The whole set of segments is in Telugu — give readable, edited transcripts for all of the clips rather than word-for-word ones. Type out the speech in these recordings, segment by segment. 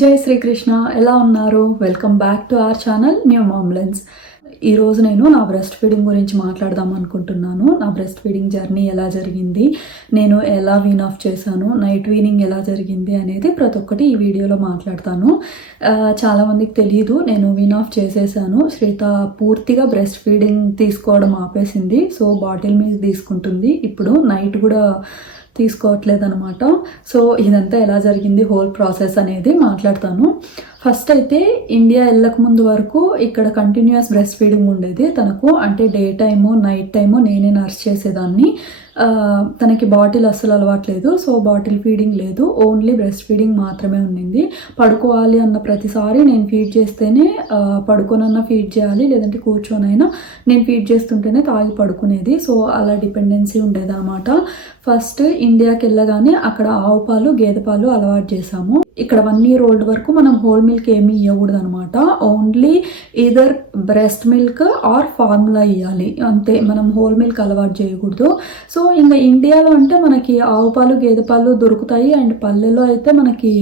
జై శ్రీకృష్ణ. ఎలా ఉన్నారు? Welcome back to our channel new mom lens. ఈరోజు నేను నా బ్రెస్ట్ ఫీడింగ్ గురించి మాట్లాడదాం అనుకుంటున్నాను. నా బ్రెస్ట్ ఫీడింగ్ జర్నీ ఎలా జరిగింది, నేను ఎలా వీన్ ఆఫ్ చేశాను, నైట్ వీనింగ్ ఎలా జరిగింది అనేది ప్రతి ఒక్కటి ఈ వీడియోలో మాట్లాడతాను. చాలామందికి తెలియదు, నేను వీన్ ఆఫ్ చేసేసాను. శ్రీత పూర్తిగా బ్రెస్ట్ ఫీడింగ్ తీసుకోవడం ఆపేసింది. సో బాటిల్ మీద తీసుకుంటుంది. ఇప్పుడు నైట్ కూడా తీసుకోవట్లేదు అనమాట. సో ఇదంతా ఎలా జరిగింది, హోల్ ప్రాసెస్ అనేది మాట్లాడతాను. ఫస్ట్ అయితే ఇండియా వెళ్ళక ముందు వరకు ఇక్కడ కంటిన్యూస్ బ్రెస్ట్ ఫీడింగ్ ఉండేది తనకు. అంటే డే టైము నైట్ టైము నేనే నర్స్ చేసేదాన్ని. తనకి బాటిల్ అస్సలు అలవాట్లేదు. సో బాటిల్ ఫీడింగ్ లేదు, ఓన్లీ బ్రెస్ట్ ఫీడింగ్ మాత్రమే ఉండింది. పడుకోవాలి అన్న ప్రతిసారి నేను ఫీడ్ చేస్తేనే పడుకోనన్నా ఫీడ్ చేయాలి, లేదంటే కూర్చొనైనా నేను ఫీడ్ చేస్తుంటేనే తాగి పడుకునేది. సో అలా డిపెండెన్సీ ఉండేదన్నమాట. ఫస్ట్ ఇండియాకి వెళ్ళగానే అక్కడ ఆవు పాలు గేదె పాలు అలవాటు చేసాము. ఇక్కడ 1 year old వరకు మనం హోల్ మిల్క్ ఏమీ ఇవ్వకూడదు అనమాట. Only either breast milk are formula ఇవ్వాలి అంతే. మనం హోల్ మిల్క్ అలవాటు చేయకూడదు. సో ఇంకా ఇండియాలో అంటే మనకి ఆవు పాలు గేదె పాలు దొరుకుతాయి. అండ్ పల్లెల్లో అయితే మనకి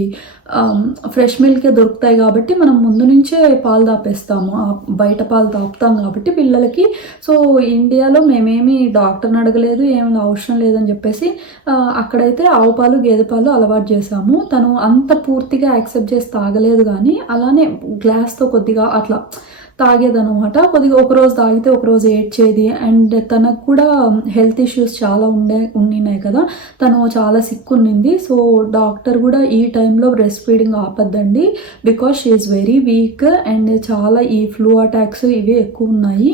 ఫ్రెష్ మిల్కే దొరుకుతాయి కాబట్టి మనం ముందు నుంచే పాలు తాపేస్తాము, బయట పాలు తాపుతాం కాబట్టి పిల్లలకి. సో ఇండియాలో మేమేమి డాక్టర్ని అడగలేదు, ఏమి అవసరం లేదని చెప్పేసి అక్కడైతే ఆవు పాలు గేదె పాలు అలవాటు చేసాము. తను అంత పూర్తిగా యాక్సెప్ట్ చేసి తాగలేదు, కానీ అలానే గ్లాస్తో కొద్దిగా అట్లా తాగేదనమాట. కొద్దిగా ఒకరోజు తాగితే ఒకరోజు ఏడ్చేది. అండ్ తనకు కూడా హెల్త్ ఇష్యూస్ చాలా ఉండినాయి కదా, తను చాలా సిక్ ఉండింది. సో డాక్టర్ కూడా ఈ టైంలో బ్రెస్ట్ ఫీడింగ్ ఆపద్దండి, because she is very weak and చాలా ఈ ఫ్లూ అటాక్స్ ఇవి ఎక్కువ ఉన్నాయి,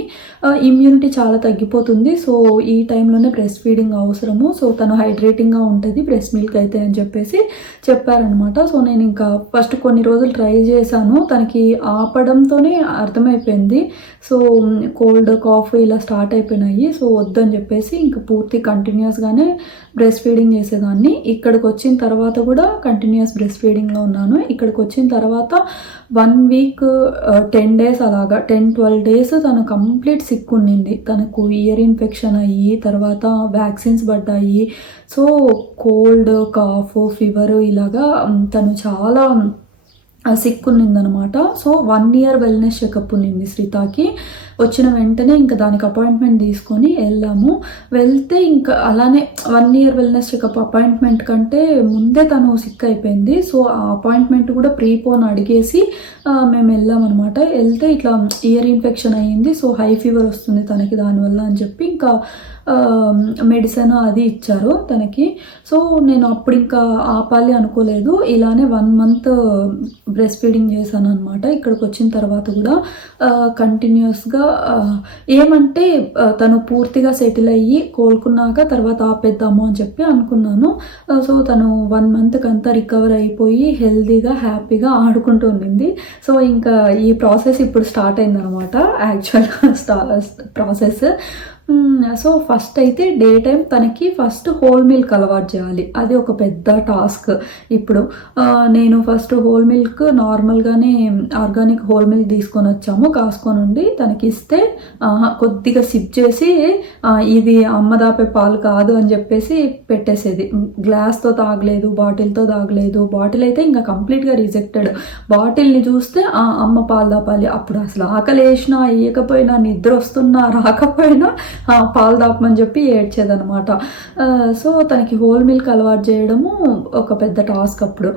ఇమ్యూనిటీ చాలా తగ్గిపోతుంది. సో ఈ టైంలోనే బ్రెస్ట్ ఫీడింగ్ అవసరము. సో తను హైడ్రేటింగ్గా ఉంటుంది బ్రెస్ట్ మిల్క్ అయితే అని చెప్పేసి చెప్పారనమాట. సో నేను ఇంకా ఫస్ట్ కొన్ని రోజులు ట్రై చేశాను. తనకి ఆపడంతోనే అర్థమైపోయింది. సో కోల్డ్ కాఫ్ ఇలా స్టార్ట్ అయిపోయినాయి. సో వద్దని చెప్పేసి ఇంకా పూర్తి కంటిన్యూస్గానే బ్రెస్ట్ ఫీడింగ్ చేసేదాన్ని. ఇక్కడికి వచ్చిన తర్వాత కూడా కంటిన్యూస్ బ్రెస్ట్ ఫీడింగ్లో ఉన్నాను. ఇక్కడికి వచ్చిన తర్వాత 1 week 10 days అలాగా 10-12 days తను కంప్లీట్ సిక్ ఉండింది. తనకు ఇయర్ ఇన్ఫెక్షన్ అయ్యి తర్వాత వ్యాక్సిన్స్ పడ్డాయి. సో కోల్డ్ కాఫ్ ఫీవర్ ఇలాగా తను చాలా సిక్ ఉన్నిందనమాట. సో 1 year వెల్నెస్ చెకప్ ఉన్నింది శ్రీతాకి. వచ్చిన వెంటనే ఇంకా దానికి అపాయింట్మెంట్ తీసుకొని వెళ్ళాము. వెళ్తే ఇంకా అలానే 1 year వెల్నెస్ చెకప్ అపాయింట్మెంట్ కంటే ముందే తను సిక్ అయిపోయింది. సో ఆ అపాయింట్మెంట్ కూడా ప్రీపోన్ అడిగేసి మేము వెళ్ళామన్నమాట. వెళ్తే ఇట్లా ఇయర్ ఇన్ఫెక్షన్ అయ్యింది, సో హై ఫీవర్ వస్తుంది తనకి దానివల్ల అని చెప్పి ఇంకా మెడిసిన్ అది ఇచ్చారు తనకి. సో నేను అప్పుడు ఇంకా ఆపాలి అనుకోలేదు. ఇలానే 1 month బ్రెస్ట్ ఫీడింగ్ చేశాను అనమాట. ఇక్కడికి వచ్చిన తర్వాత కూడా కంటిన్యూస్గా ఏమంటే తను పూర్తిగా సెటిల్ అయ్యి కోలుకున్నాక తర్వాత ఆపేద్దాము అని చెప్పి అనుకున్నాను. సో తను 1 month అంతా రికవర్ అయిపోయి హెల్తీగా హ్యాపీగా ఆడుకుంటూ ఉండింది. సో ఇంకా ఈ ప్రాసెస్ ఇప్పుడు స్టార్ట్ అయిందనమాట, యాక్చువల్గా ప్రాసెస్. సో ఫస్ట్ అయితే డే టైం తనకి ఫస్ట్ హోల్ మిల్క్ అలవాటు చేయాలి. అది ఒక పెద్ద టాస్క్. ఇప్పుడు నేను ఫస్ట్ హోల్ మిల్క్ నార్మల్గానే ఆర్గానిక్ హోల్ మిల్క్ తీసుకొని వచ్చాము, కాసుకొని ఉండి తనకి ఇస్తే కొద్దిగా సిప్ చేసి ఇది అమ్మ దాపే పాలు కాదు అని చెప్పేసి పెట్టేసేది. గ్లాస్తో తాగలేదు, బాటిల్తో తాగలేదు. బాటిల్ అయితే ఇంకా కంప్లీట్గా రిజెక్టెడ్. బాటిల్ని చూస్తే అమ్మ పాలు దాపాలి. అప్పుడు అసలు ఆకలి వేసినా వేయకపోయినా నిద్ర వస్తున్నా రాకపోయినా పాలు దాపమని చెప్పి ఏడ్చేదనమాట. సో తనకి హోల్ మిల్క్ అలవాటు చేయడము ఒక పెద్ద టాస్క్. అప్పుడు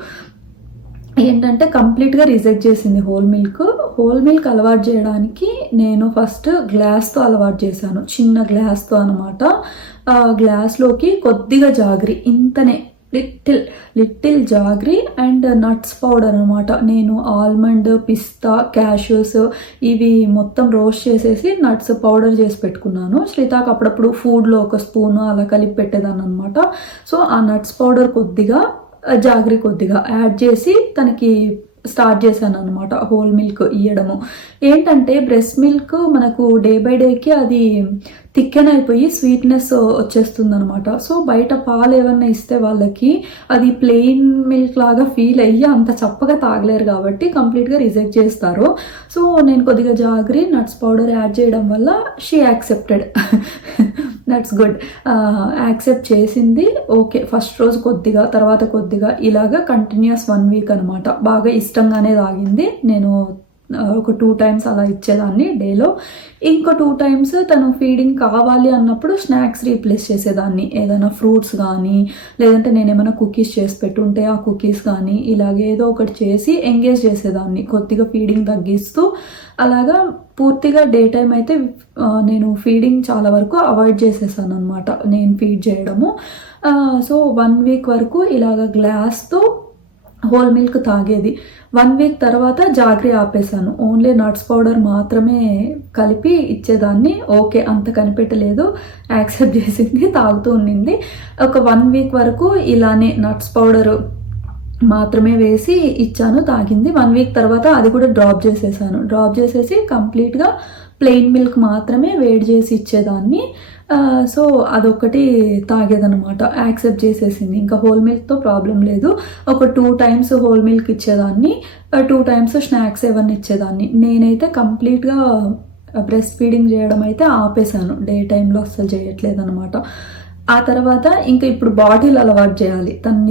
ఏంటంటే కంప్లీట్గా రిజెక్ట్ చేసింది హోల్ మిల్క్. హోల్ మిల్క్ అలవాటు చేయడానికి నేను ఫస్ట్ గ్లాస్తో అలవాటు చేశాను, చిన్న గ్లాస్తో అనమాట. గ్లాస్లోకి కొద్దిగా జాగ్రీ, ఇంతనే little jaggery and nuts powder అనమాట. నేను ఆల్మండ్, పిస్తా, క్యాష్యూస్ ఇవి మొత్తం రోస్ట్ చేసేసి నట్స్ పౌడర్ చేసి పెట్టుకున్నాను. శ్రీతాకి అప్పుడప్పుడు ఫుడ్లో 1 spoon అలా కలిపి పెట్టేదాన్ని అనమాట. సో ఆ నట్స్ పౌడర్ కొద్దిగా జాగ్రీ కొద్దిగా యాడ్ చేసి తనకి స్టార్ట్ చేశాను అనమాట హోల్ మిల్క్ ఇవ్వడము. ఏంటంటే బ్రెస్ట్ మిల్క్ మనకు డే బై డేకి అది థిక్కెన్ అయిపోయి స్వీట్నెస్ వచ్చేస్తుంది అనమాట. సో బయట పాలు ఏమన్నా ఇస్తే వాళ్ళకి అది ప్లెయిన్ మిల్క్ లాగా ఫీల్ అయ్యి అంత చప్పగా తాగలేరు కాబట్టి కంప్లీట్గా రిజెక్ట్ చేస్తారు. సో నేను కొద్దిగా జాగ్రీ నట్స్ పౌడర్ యాడ్ చేయడం వల్ల she accepted. That's good. Accept చేసింది. ఓకే, ఫస్ట్ రోజు కొద్దిగా, తర్వాత కొద్దిగా, ఇలాగా కంటిన్యూస్ 1 వీక్ అనమాట. బాగా ఇష్టంగానే తాగింది. నేను ఒక 2 టైమ్స్ అలా ఇచ్చేదాన్ని డేలో. ఇంకో 2 టైమ్స్ తను ఫీడింగ్ కావాలి అన్నప్పుడు స్నాక్స్ రీప్లేస్ చేసేదాన్ని. ఏదైనా ఫ్రూట్స్ కానీ, లేదంటే నేను ఏమైనా కుకీస్ చేసి పెట్టుంటే ఆ కుకీస్ కానీ ఇలాగే ఏదో ఒకటి చేసి ఎంగేజ్ చేసేదాన్ని, కొద్దిగా ఫీడింగ్ తగ్గిస్తూ. అలాగా పూర్తిగా డే టైం అయితే నేను ఫీడింగ్ చాలా వరకు అవాయిడ్ చేసేసాను అనమాట, నేను ఫీడ్ చేయడము. సో 1 వీక్ వరకు ఇలాగ గ్లాస్తో హోల్ మిల్క్ తాగేది. 1 వీక్ తర్వాత జాగ్రీ ఆపేశాను. ఓన్లీ నట్స్ పౌడర్ మాత్రమే కలిపి ఇచ్చేదాన్ని. ఓకే, అంత కనిపెట్టలేదు, యాక్సెప్ట్ చేసింది, తాగుతూ ఉండింది. ఒక 1 వీక్ వరకు ఇలానే నట్స్ పౌడర్ మాత్రమే వేసి ఇచ్చాను, తాగింది. 1 వీక్ తర్వాత అది కూడా డ్రాప్ చేసేసి కంప్లీట్గా ప్లెయిన్ మిల్క్ మాత్రమే వేడి చేసి ఇచ్చేదాన్ని. సో అదొకటి తాగేదనమాట. యాక్సెప్ట్ చేసేసింది. ఇంకా హోల్ మిల్క్తో ప్రాబ్లం లేదు. ఒక 2 టైమ్స్ హోల్ మిల్క్ ఇచ్చేదాన్ని, 2 టైమ్స్ స్నాక్స్ ఏమన్నా ఇచ్చేదాన్ని. నేనైతే కంప్లీట్గా బ్రెస్ట్ ఫీడింగ్ చేయడం అయితే ఆపేశాను, డే టైంలో అస్సలు చేయట్లేదు అనమాట. ఆ తర్వాత ఇంకా ఇప్పుడు బాటిల్ అలవాటు చేయాలి తను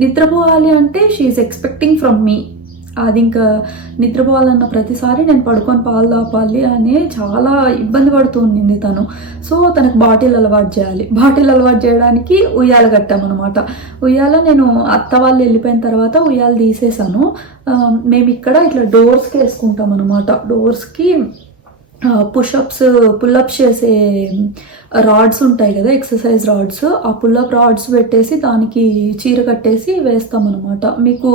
నిద్రపోవాలి అంటే షీఈస్ ఎక్స్పెక్టింగ్ ఫ్రమ్ మీ. అది ఇంకా నిద్రపోవాలన్న ప్రతిసారి నేను పడుకొని పాలు తాపాలి అని చాలా ఇబ్బంది పడుతూ ఉండింది తను. సో తనకు బాటిల్ అలవాటు చేయాలి. బాటిల్ అలవాటు చేయడానికి ఉయ్యాల కట్టామన్నమాట. ఉయ్యాల నేను అత్త వాళ్ళు వెళ్ళిపోయిన తర్వాత ఉయ్యాల తీసేసాను. మేము ఇక్కడ ఇట్లా డోర్స్కి వేసుకుంటాం అనమాట. డోర్స్కి పుల్అప్స్ చేసే రాడ్స్ ఉంటాయి కదా, ఎక్సర్సైజ్ రాడ్స్. ఆ పుల్అప్ రాడ్స్ పెట్టేసి దానికి చీర కట్టేసి వేస్తామన్నమాట. మీకు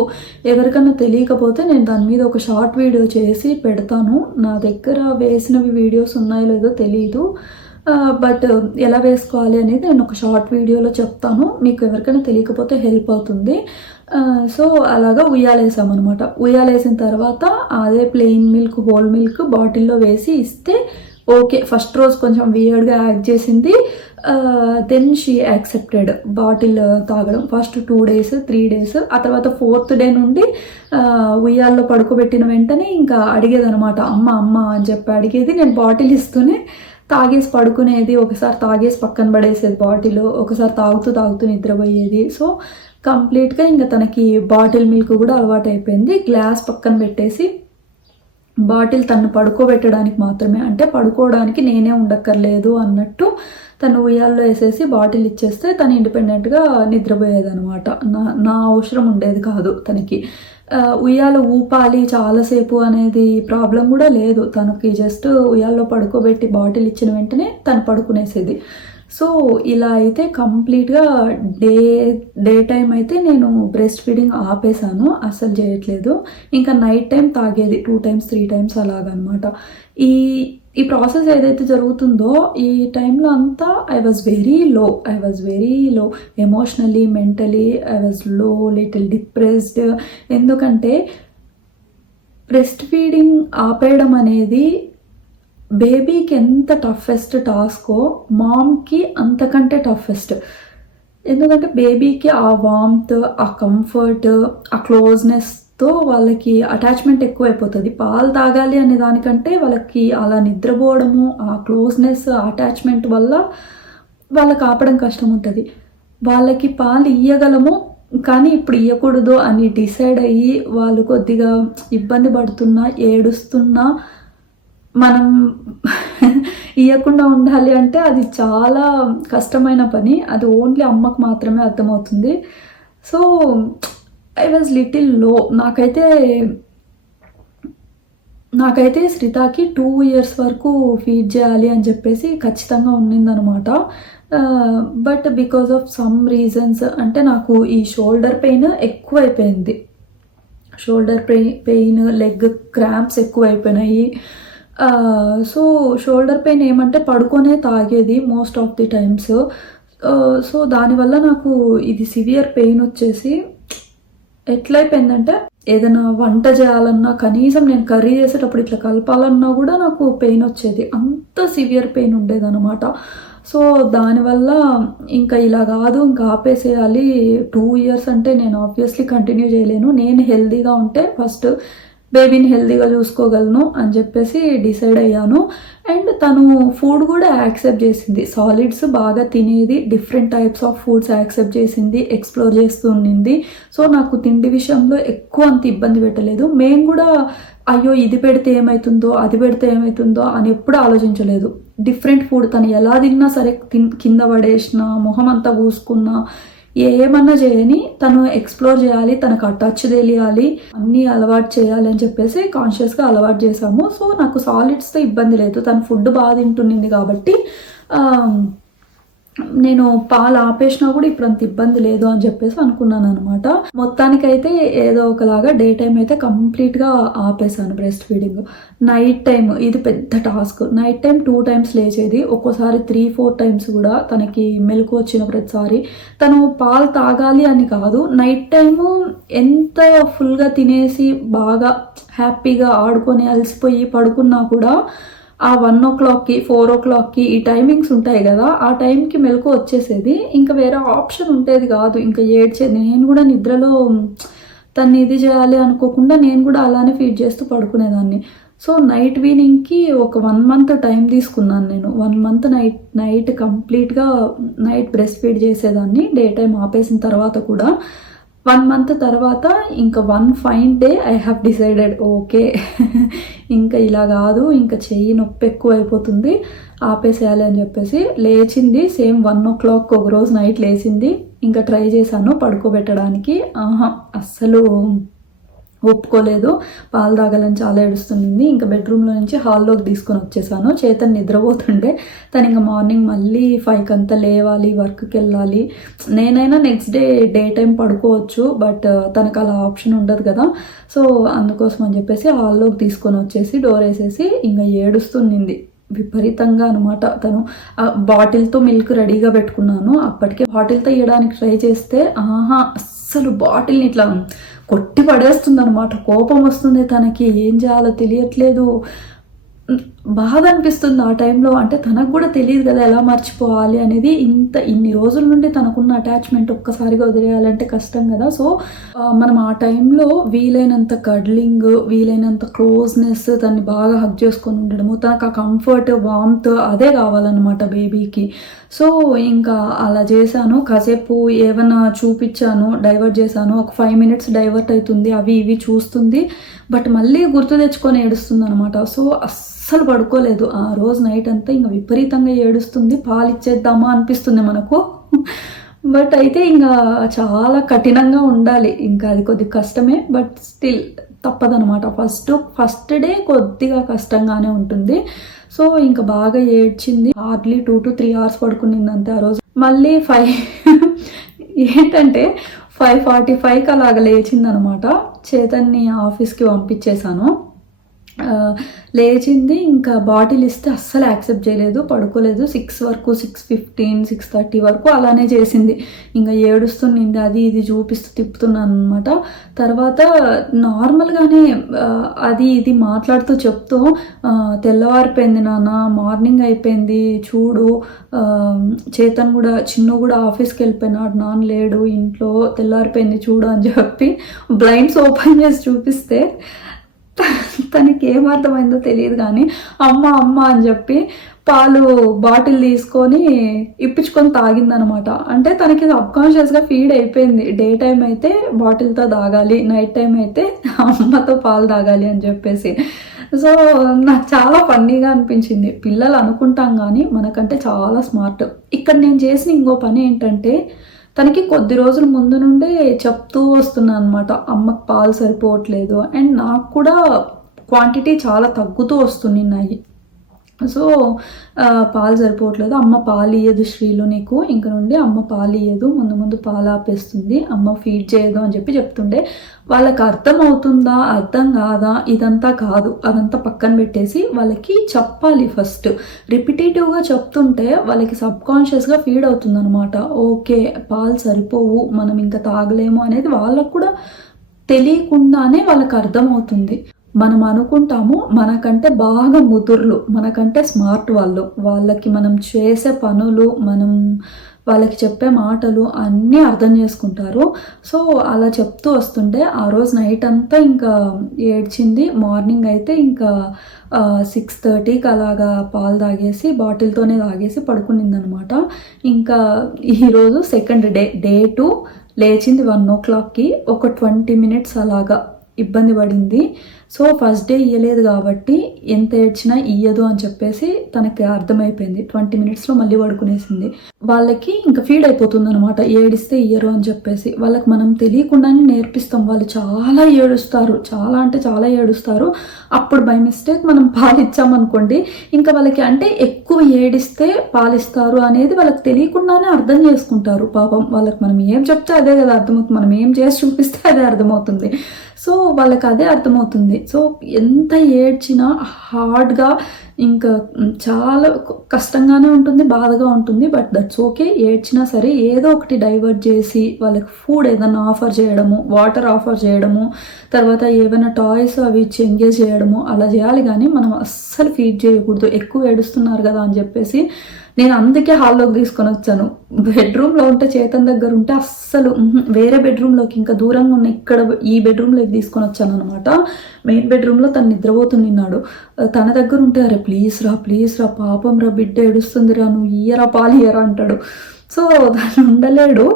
ఎవరికన్నా తెలియకపోతే నేను దాని మీద ఒక షార్ట్ వీడియో చేసి పెడతాను. నా దగ్గర వేసినవి వీడియోస్ ఉన్నాయో లేదో తెలియదు, బట్ ఎలా వేసుకోవాలి అనేది నేను ఒక షార్ట్ వీడియోలో చెప్తాను. మీకు ఎవరికైనా తెలియకపోతే హెల్ప్ అవుతుంది. సో అలాగా ఉయ్యాలేసామన్నమాట. ఉయ్యాలేసిన తర్వాత అదే ప్లెయిన్ మిల్క్, హోల్ మిల్క్ బాటిల్లో వేసి ఇస్తే ఓకే. ఫస్ట్ రోజు కొంచెం వియర్డ్గా యాక్ట్ చేసింది. దెన్ షీ యాక్సెప్టెడ్ బాటిల్ తాగడం. ఫస్ట్ 2 days 3 days, ఆ తర్వాత 4th డే నుండి ఉయ్యాల్లో పడుకోబెట్టిన వెంటనే ఇంకా అడిగేదనమాట, అమ్మ అమ్మ అని చెప్పి అడిగేది. నేను బాటిల్ ఇస్తూనే తాగేసి పడుకునేది. ఒకసారి తాగేసి పక్కన పడేసేది బాటిల్, ఒకసారి తాగుతూ నిద్రపోయేది. సో కంప్లీట్గా ఇంకా తనకి బాటిల్ మిల్క్ కూడా అలవాటు అయిపోయింది. గ్లాస్ పక్కన పెట్టేసి బాటిల్ తను పడుకోబెట్టడానికి మాత్రమే, అంటే పడుకోవడానికి నేనే ఉండక్కర్లేదు అన్నట్టు తను ఉయ్యాల్లో వేసేసి బాటిల్ ఇచ్చేస్తే తను ఇండిపెండెంట్గా నిద్రపోయేదనమాట. నా అవసరం ఉండేది కాదు తనకి. ఉయ్యాల ఊపాలి చాలాసేపు అనేది ప్రాబ్లం కూడా లేదు తనకి. జస్ట్ ఉయ్యాల్లో పడుకోబెట్టి బాటిల్ ఇచ్చిన వెంటనే తను పడుకునేసేది. సో ఇలా అయితే కంప్లీట్గా డే టైం అయితే నేను బ్రెస్ట్ ఫీడింగ్ ఆపేశాను, అస్సలు చేయట్లేదు. ఇంకా నైట్ టైం తాగేది 2 times 3 times అలాగనమాట. ఈ ప్రాసెస్ ఏదైతే జరుగుతుందో ఈ టైంలో అంతా I was very low emotionally, mentally I was little depressed. ఎందుకంటే బ్రెస్ట్ ఫీడింగ్ ఆపేయడం అనేది బేబీకి ఎంత టఫెస్ట్ టాస్కో మామ్కి అంతకంటే టఫెస్ట్. ఎందుకంటే బేబీకి ఆ వార్మ్త్, ఆ కంఫర్ట్, ఆ క్లోజ్నెస్తో వాళ్ళకి అటాచ్మెంట్ ఎక్కువైపోతుంది. పాలు తాగాలి అనే దానికంటే వాళ్ళకి అలా నిద్రపోవడము, ఆ క్లోజ్నెస్, అటాచ్మెంట్ వల్ల వాళ్ళకి ఆపడం కష్టం ఉంటుంది. వాళ్ళకి పాలు ఇయ్యగలము కానీ ఇప్పుడు ఇవ్వకూడదు అని డిసైడ్ అయ్యి వాళ్ళు కొద్దిగా ఇబ్బంది పడుతున్నా, ఏడుస్తున్నా మనం ఇవ్వకుండా ఉండాలి అంటే అది చాలా కష్టమైన పని. అది ఓన్లీ అమ్మకు మాత్రమే అర్థమవుతుంది. సో ఐ వాజ్ లిటిల్ లో. నాకైతే శ్రితాకి 2 years వరకు ఫీడ్ చేయాలి అని చెప్పేసి ఖచ్చితంగా ఉండిందనమాట. But because of some reasons, అంటే నాకు ఈ షోల్డర్ పెయిన్ ఎక్కువైపోయింది. షోల్డర్ పెయిన్, లెగ్ క్రాంప్స్ ఎక్కువైపోయినాయి. సో షోల్డర్ పెయిన్ ఏమంటే పడుకొనే తాగేది most of the times. So దానివల్ల నాకు ఇది సివియర్ పెయిన్ వచ్చేసి ఎట్లయిపోయిందంటే ఏదైనా వంట చేయాలన్నా కనీసం నేను కర్రీ చేసేటప్పుడు ఇట్లా కలపాలన్నా కూడా నాకు పెయిన్ వచ్చేది, అంత సివియర్ పెయిన్ ఉండేదన్నమాట. సో దానివల్ల ఇంకా ఇలా కాదు, ఇంకా ఆపేసేయాలి. 2 years అంటే నేను ఆబ్వియస్లీ కంటిన్యూ చేయలేను. నేను హెల్తీగా ఉంటే ఫస్ట్ బేబీని హెల్తీగా చూసుకోగలను అని చెప్పేసి డిసైడ్ అయ్యాను. అండ్ తను ఫుడ్ కూడా యాక్సెప్ట్ చేసింది, సాలిడ్స్ బాగా తినేది, different types of foods accept చేసింది, ఎక్స్ప్లోర్ చేస్తూ ఉండింది. సో నాకు తిండి విషయంలో ఎక్కువ అంత ఇబ్బంది పెట్టలేదు. మేము కూడా అయ్యో ఇది పెడితే ఏమవుతుందో అది పెడితే ఏమవుతుందో అని ఎప్పుడు ఆలోచించలేదు. డిఫరెంట్ ఫుడ్ తను ఎలా తిన్నా సరే, కింద పడేసిన మొహం అంతా పూసుకున్నా ఏమన్నా చేయని తను ఎక్స్ప్లోర్ చేయాలి, తనకు ఆ టచ్ తెలియాలి, అన్నీ అలవాటు చేయాలి అని చెప్పేసి కాన్షియస్గా అలవాటు చేశాము. సో నాకు సాలిడ్స్తో ఇబ్బంది లేదు, తను ఫుడ్ బాగా తింటున్నింది కాబట్టి నేను పాలు ఆపేసినా కూడా ఇప్పుడు అంత ఇబ్బంది లేదు అని చెప్పేసి అనుకున్నాను అనమాట. మొత్తానికైతే ఏదో ఒకలాగా డే టైం అయితే కంప్లీట్గా ఆపేసాను బ్రెస్ట్ ఫీడింగ్. నైట్ టైం ఇది పెద్ద టాస్క్. నైట్ టైం 2 times లేచేది, ఒక్కోసారి 3-4 times కూడా తనకి మెలకు వచ్చిన ప్రతిసారి. తను పాలు తాగాలి అని కాదు, నైట్ టైము ఎంత ఫుల్గా తినేసి బాగా హ్యాపీగా ఆడుకొని అలసిపోయి పడుకున్నా కూడా ఆ 1 o'clockకి 4 o'clockకి ఈ టైమింగ్స్ ఉంటాయి కదా, ఆ టైంకి మెలకు వచ్చేసేది. ఇంకా వేరే ఆప్షన్ ఉండేది కాదు, ఇంకా ఏడ్చేది. నేను కూడా నిద్రలో తను ఇది చేయాలి అనుకోకుండా నేను కూడా అలానే ఫీడ్ చేస్తూ పడుకునేదాన్ని. సో నైట్ వీనింగ్కి ఒక 1 month టైం తీసుకున్నాను నేను. 1 month నైట్ కంప్లీట్గా నైట్ బ్రెస్ట్ ఫీడ్ చేసేదాన్ని, డే టైం ఆపేసిన తర్వాత కూడా. 1 month తర్వాత ఇంకా 1 fine day I have decided, okay ఇంకా ఇలా కాదు, ఇంకా చెయ్యి నొప్పి ఎక్కువ అయిపోతుంది, ఆపేసేయాలి అని చెప్పేసి లేచింది. సేమ్ 1 o'clock ఒక రోజు నైట్ లేచింది. ఇంకా ట్రై చేశాను పడుకోబెట్టడానికి, అస్సలు ఒప్పుకోలేదు. పాలు తాగాలని చాలా ఏడుస్తుంది. ఇంకా బెడ్రూమ్లో నుంచి హాల్లోకి తీసుకొని వచ్చేసాను. చేతన్ నిద్రపోతుండే, తను ఇంకా మార్నింగ్ మళ్ళీ 5 అంతా లేవాలి, వర్క్కి వెళ్ళాలి. నేనైనా నెక్స్ట్ డే టైం పడుకోవచ్చు, బట్ తనకు అలా ఆప్షన్ ఉండదు కదా. సో అందుకోసం అని చెప్పేసి హాల్లోకి తీసుకొని వచ్చేసి డోర్ వేసేసి ఇంకా ఏడుస్తుంది విపరీతంగా అనమాట. తను బాటిల్తో మిల్క్ రెడీగా పెట్టుకున్నాను, అప్పటికే బాటిల్తో ఇవ్వడానికి ట్రై చేస్తే అస్సలు బాటిల్ని ఇట్లా కొట్టి పడేస్తుంది అనమాట. కోపం వస్తుంది తనకి, ఏం చేయాలో తెలియట్లేదు, బాధ అనిపిస్తుంది ఆ టైంలో. అంటే తనకు కూడా తెలియదు కదా ఎలా మర్చిపోవాలి అనేది. ఇన్ని రోజుల నుండి తనకున్న అటాచ్మెంట్ ఒక్కసారిగా వదిలేయాలంటే కష్టం కదా. సో మనం ఆ టైంలో వీలైనంత కడ్లింగ్, వీలైనంత క్లోజ్నెస్, తన్ని బాగా హగ్ చేసుకొని ఉండడము, తనకు ఆ కంఫర్ట్, వామ్త్ అదే కావాలన్నమాట బేబీకి. సో ఇంకా అలా చేశాను. కాసేపు ఏమైనా చూపించాను, డైవర్ట్ చేశాను. ఒక 5 minutes డైవర్ట్ అవుతుంది, అవి ఇవి చూస్తుంది, బట్ మళ్ళీ గుర్తు తెచ్చుకొని ఏడుస్తుంది అనమాట. సో అస్సలు పడుకోలేదు ఆ రోజు నైట్ అంతా. ఇంకా విపరీతంగా ఏడుస్తుంది. పాలు ఇచ్చేద్దామా అనిపిస్తుంది మనకు, బట్ అయితే ఇంకా చాలా కఠినంగా ఉండాలి. ఇంకా అది కొద్దిగా కష్టమే, బట్ స్టిల్ తప్పదనమాట. ఫస్ట్ డే కొద్దిగా కష్టంగానే ఉంటుంది. సో ఇంకా బాగా ఏడ్చింది. హార్డ్లీ 2 to 3 hours పడుకునింది అంతే ఆ రోజు. మళ్ళీ 5:45కి అలాగ లేచిందనమాట. చేతన్ని ఆఫీస్కి పంపించేశాను. లేచింది, ఇంకా బాటిల్ ఇస్తే అస్సలు యాక్సెప్ట్ చేయలేదు, పడుకోలేదు. 6 వరకు, 6:15, 6:30 వరకు అలానే చేసింది. ఇంకా ఏడుస్తుంది, అది ఇది చూపిస్తూ తిప్పుతున్నాను అనమాట. తర్వాత నార్మల్గానే అది ఇది మాట్లాడుతూ చెప్తూ, తెల్లవారిపోయింది నాన్న, మార్నింగ్ అయిపోయింది చూడు, చేతన్ కూడా చిన్ను కూడా ఆఫీస్కి వెళ్ళిపోయినాడు, నాన్న లేడు ఇంట్లో, తెల్లారిపోయింది చూడు అని చెప్పి బ్లైండ్స్ ఓపెన్ చేసి చూపిస్తే తనకి ఏమర్థమైందో తెలియదు కానీ అమ్మ అని చెప్పి పాలు బాటిల్ తీసుకొని ఇప్పించుకొని తాగిందనమాట. అంటే తనకి సబ్కాన్షియస్గా ఫీడ్ అయిపోయింది, డే టైం అయితే బాటిల్తో తాగాలి, నైట్ టైం అయితే అమ్మతో పాలు తాగాలి అని చెప్పేసి. సో నాకు చాలా ఫన్నీగా అనిపించింది. పిల్లలు అనుకుంటాం కానీ మనకంటే చాలా స్మార్ట్. ఇక్కడ నేను చేసిన ఇంకో పని ఏంటంటే, తనకి కొద్ది రోజుల ముందు నుండే చెప్తూ వస్తున్నాను అనమాట, అమ్మకి పాలు సరిపోవట్లేదు, అండ్ నాకు కూడా క్వాంటిటీ చాలా తగ్గుతూ వస్తున్నాయి. సో పాలు సరిపోవట్లేదు, అమ్మ పాలు ఇయ్యదు శ్రీలు నీకు, ఇంక నుండి అమ్మ పాలు ఇయ్యదు, ముందు పాలు ఆపేస్తుంది, అమ్మ ఫీడ్ చేయదు అని చెప్తుండే. వాళ్ళకి అర్థం అవుతుందా అర్థం కాదా ఇదంతా కాదు, అదంతా పక్కన పెట్టేసి వాళ్ళకి చెప్పాలి. ఫస్ట్ రిపిటేటివ్గా చెప్తుంటే వాళ్ళకి సబ్కాన్షియస్గా ఫీడ్ అవుతుంది అనమాట. ఓకే పాలు సరిపోవు, మనం ఇంకా తాగలేము అనేది వాళ్ళకు కూడా తెలియకుండానే వాళ్ళకి అర్థమవుతుంది. మనం అనుకుంటాము మనకంటే బాగా ముదుర్లు, మనకంటే స్మార్ట్ వాళ్ళకి మనం చేసే పనులు, మనం వాళ్ళకి చెప్పే మాటలు అన్నీ అర్థం చేసుకుంటారు. సో అలా చెప్తూ వస్తుంటే ఆ రోజు నైట్ అంతా ఇంకా ఏడ్చింది. మార్నింగ్ అయితే ఇంకా 6:30కి అలాగా పాలు తాగేసి బాటిల్తోనే తాగేసి పడుకునిందనమాట. ఇంకా ఈరోజు సెకండ్ డే 2 లేచింది 1 o'clockకి. ఒక 20 minutes అలాగా ఇబ్బంది పడింది. సో ఫస్ట్ డే ఇయ్యలేదు కాబట్టి ఎంత ఏడ్చినా ఇయ్యదు అని చెప్పేసి తనకి అర్థమైపోయింది. 20 minutesలో మళ్ళీ పడుకునేసింది. వాళ్ళకి ఇంకా ఫీడ్ అయిపోతుంది అనమాట, ఏడిస్తే ఇయ్యరు అని చెప్పేసి. వాళ్ళకి మనం తెలియకుండానే నేర్పిస్తాం. వాళ్ళు చాలా ఏడుస్తారు, చాలా అంటే చాలా ఏడుస్తారు. అప్పుడు బై మిస్టేక్ మనం పాలిచ్చామనుకోండి, ఇంకా వాళ్ళకి అంటే ఎక్కువ ఏడిస్తే పాలిస్తారు అనేది వాళ్ళకి తెలియకుండానే అర్థం చేసుకుంటారు. పాపం వాళ్ళకి మనం ఏం చెప్తే అదే కదా అర్థమవుతుంది, మనం ఏం చేసి చూపిస్తే అదే అర్థమవుతుంది. సో వాళ్ళకి అదే అర్థమవుతుంది. సో ఎంత ఏడ్చినా హార్డ్గా ఇంకా చాలా కష్టంగానే ఉంటుంది, బాధగా ఉంటుంది. But that's okay. ఏడ్చినా సరే ఏదో ఒకటి డైవర్ట్ చేసి వాళ్ళకి ఫుడ్ ఏదైనా ఆఫర్ చేయడము, వాటర్ ఆఫర్ చేయడము, తర్వాత ఏమైనా టాయ్స్ అవి ఇచ్చి ఎంగేజ్ చేయడము అలా చేయాలి. కానీ మనం అస్సలు ఫీడ్ చేయకూడదు. ఎక్కువ ఏడుస్తున్నారు కదా అని చెప్పేసి నేను అందుకే హాల్లోకి తీసుకొని వచ్చాను. బెడ్రూమ్లో ఉంటే చేతన్ దగ్గర ఉంటే అస్సలు వేరే బెడ్రూమ్లోకి ఇంకా దూరంగా ఉన్న ఇక్కడ ఈ బెడ్రూమ్లోకి తీసుకొని వచ్చాను అనమాట. మెయిన్ బెడ్రూమ్లో తను నిద్రపోతున్నాడు. తన దగ్గర ఉంటే అరే ప్లీజ్ రా పాపం రా బిడ్డ ఏడుస్తుందిరా, నువ్వు ఇయ్యరా పాలు ఇయ్యరా అంటాడు. సో దాన్ని ఉండలేడు.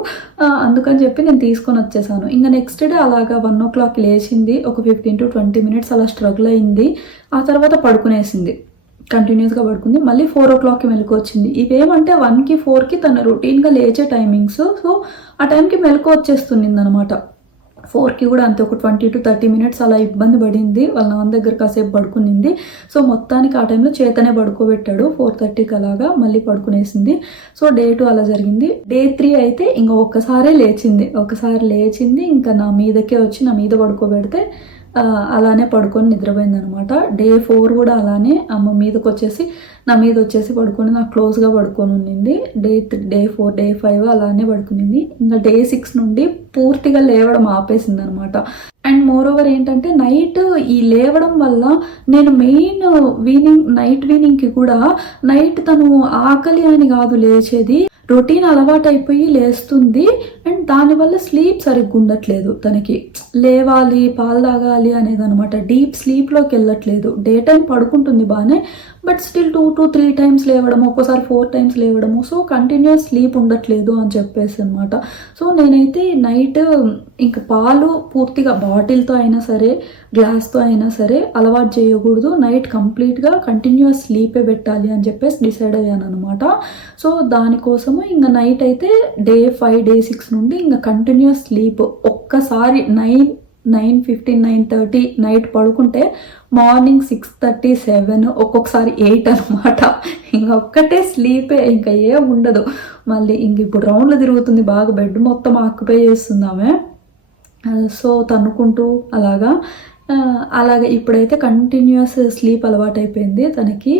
అందుకని చెప్పి నేను తీసుకొని వచ్చేసాను. ఇంకా నెక్స్ట్ డే అలాగా 1 o'clock లేచింది. ఒక 15 to 20 minutes అలా స్ట్రగుల్ అయింది. ఆ తర్వాత పడుకునేసింది, కంటిన్యూస్గా పడుకుంది. మళ్ళీ 4 o'clockకి మెలకు వచ్చింది. ఇవేమంటే 1కి 4కి తన రొటీన్గా లేచే టైమింగ్స్. సో ఆ టైంకి మెలకు వచ్చేస్తుంది అనమాట. 4కి కూడా అంతే, ఒక 20 to 30 minutes అలా ఇబ్బంది పడింది. వాళ్ళ నాన్న దగ్గర కాసేపు పడుకునింది. సో మొత్తానికి ఆ టైంలో చేతనే పడుకోబెట్టాడు. 4:30కి అలాగా మళ్ళీ పడుకునేసింది. సో డే 2 అలా జరిగింది. డే 3 అయితే ఇంకా ఒకసారి లేచింది. ఇంకా నా మీదకే వచ్చి నా మీద పడుకోబెడితే అలానే పడుకొని నిద్రపోయింది అనమాట. డే 4 కూడా అలానే అమ్మ మీదకి వచ్చేసి నా మీద వచ్చేసి పడుకొని నాకు క్లోజ్గా పడుకొని ఉండింది. డే 4 డే 5 అలానే పడుకునింది. ఇంకా డే 6 నుండి పూర్తిగా లేవడం ఆపేసింది అనమాట. అండ్ మోర్ ఓవర్ ఏంటంటే నైట్ ఈ లేవడం వల్ల నేను మెయిన్ నైట్ వీనింగ్కి కూడా నైట్ తను ఆకలి అని కాదు లేచేది, రొటీన్ అలవాటు అయిపోయి లేస్తుంది. అండ్ దానివల్ల స్లీప్ సరిగ్గా ఉండట్లేదు. తనకి లేవాలి పాలు తాగాలి అనేది అనమాట. డీప్ స్లీప్లోకి వెళ్ళట్లేదు. డే టైం పడుకుంటుంది బాగానే, బట్ స్టిల్ 2 to 3 times లేవడము, ఒక్కోసారి 4 times లేవడము. సో కంటిన్యూస్ స్లీప్ ఉండట్లేదు అని చెప్పేసి అనమాట. సో నేనైతే నైట్ ఇంకా పాలు పూర్తిగా బాటిల్తో అయినా సరే గ్లాస్తో అయినా సరే అలవాటు చేయకూడదు. నైట్ కంప్లీట్గా కంటిన్యూస్ స్లీపే పెట్టాలి అని చెప్పేసి డిసైడ్ అయ్యాను అనమాట. సో దానికోసము ఇంకా నైట్ అయితే డే 5 డే 6 నుండి ఇంకా కంటిన్యూస్ స్లీప్. ఒక్కసారి 9:15 9:30 నైట్ పడుకుంటే మార్నింగ్ 6:30 7 ఒక్కొక్కసారి 8 అనమాట. ఇంకా ఒక్కటే స్లీపే, ఇంకా ఏం ఉండదు. మళ్ళీ ఇంక ఇప్పుడు రౌండ్లు తిరుగుతుంది బాగా, బెడ్ మొత్తం ఆక్యుపై చేస్తుంది ఆమె. సో తన్నుకుంటూ అలాగా ఇప్పుడైతే కంటిన్యూస్ స్లీప్ అలవాటు అయిపోయింది తనకి.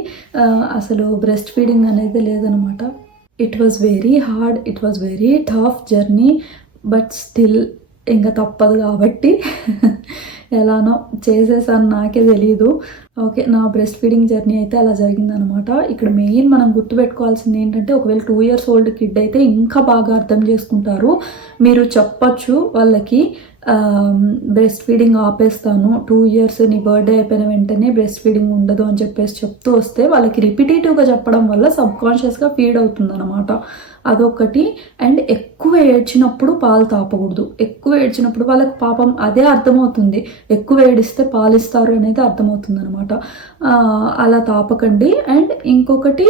అసలు బ్రెస్ట్ ఫీడింగ్ అనేది లేదనమాట. It was very hard, it was very tough journey. But still ఇంకా తప్పదు కాబట్టి ఎలానో చేసేసాను, నాకే తెలీదు. ఓకే, నా బ్రెస్ట్ ఫీడింగ్ జర్నీ అయితే అలా జరిగిందనమాట. ఇక్కడ మెయిన్ మనం గుర్తుపెట్టుకోవాల్సింది ఏంటంటే, ఒకవేళ 2 years old కిడ్ అయితే ఇంకా బాగా అర్థం చేసుకుంటారు. మీరు చెప్పచ్చు వాళ్ళకి బ్రెస్ట్ ఫీడింగ్ ఆపేస్తాను, 2 years నీ బర్త్డే అయిపోయిన వెంటనే బ్రెస్ట్ ఫీడింగ్ ఉండదు అని చెప్పేసి చెప్తూ వస్తే వాళ్ళకి రిపిటేటివ్గా చెప్పడం వల్ల సబ్కాన్షియస్గా ఫీడ్ అవుతుంది అనమాట. అదొకటి. అండ్ ఎక్కువ ఏడ్చినప్పుడు పాలు తాపకూడదు. ఎక్కువ ఏడ్చినప్పుడు వాళ్ళకి పాపం అదే అర్థమవుతుంది, ఎక్కువ ఏడిస్తే పాలిస్తారు అనేది అర్థమవుతుంది అనమాట. అలా తాపకండి. అండ్ ఇంకొకటి,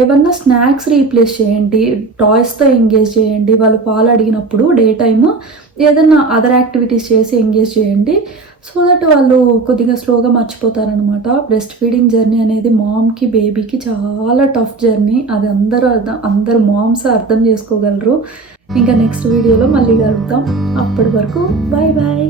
ఏమన్నా స్నాక్స్ రీప్లేస్ చేయండి, టాయ్స్తో ఎంగేజ్ చేయండి. వాళ్ళు పాలు అడిగినప్పుడు డే టైమ్ ఏదన్నా అదర్ యాక్టివిటీస్ చేసి ఎంగేజ్ చేయండి. సో దట్ వాళ్ళు కొద్దిగా స్లోగా మర్చిపోతారనమాట. బ్రెస్ట్ ఫీడింగ్ జర్నీ అనేది మామ్కి బేబీకి చాలా టఫ్ జర్నీ. అది అందరు మామ్స్ అర్థం చేసుకోగలరు. ఇంకా నెక్స్ట్ వీడియోలో మళ్ళీ కలుద్దాం. అప్పటి వరకు బాయ్ బాయ్.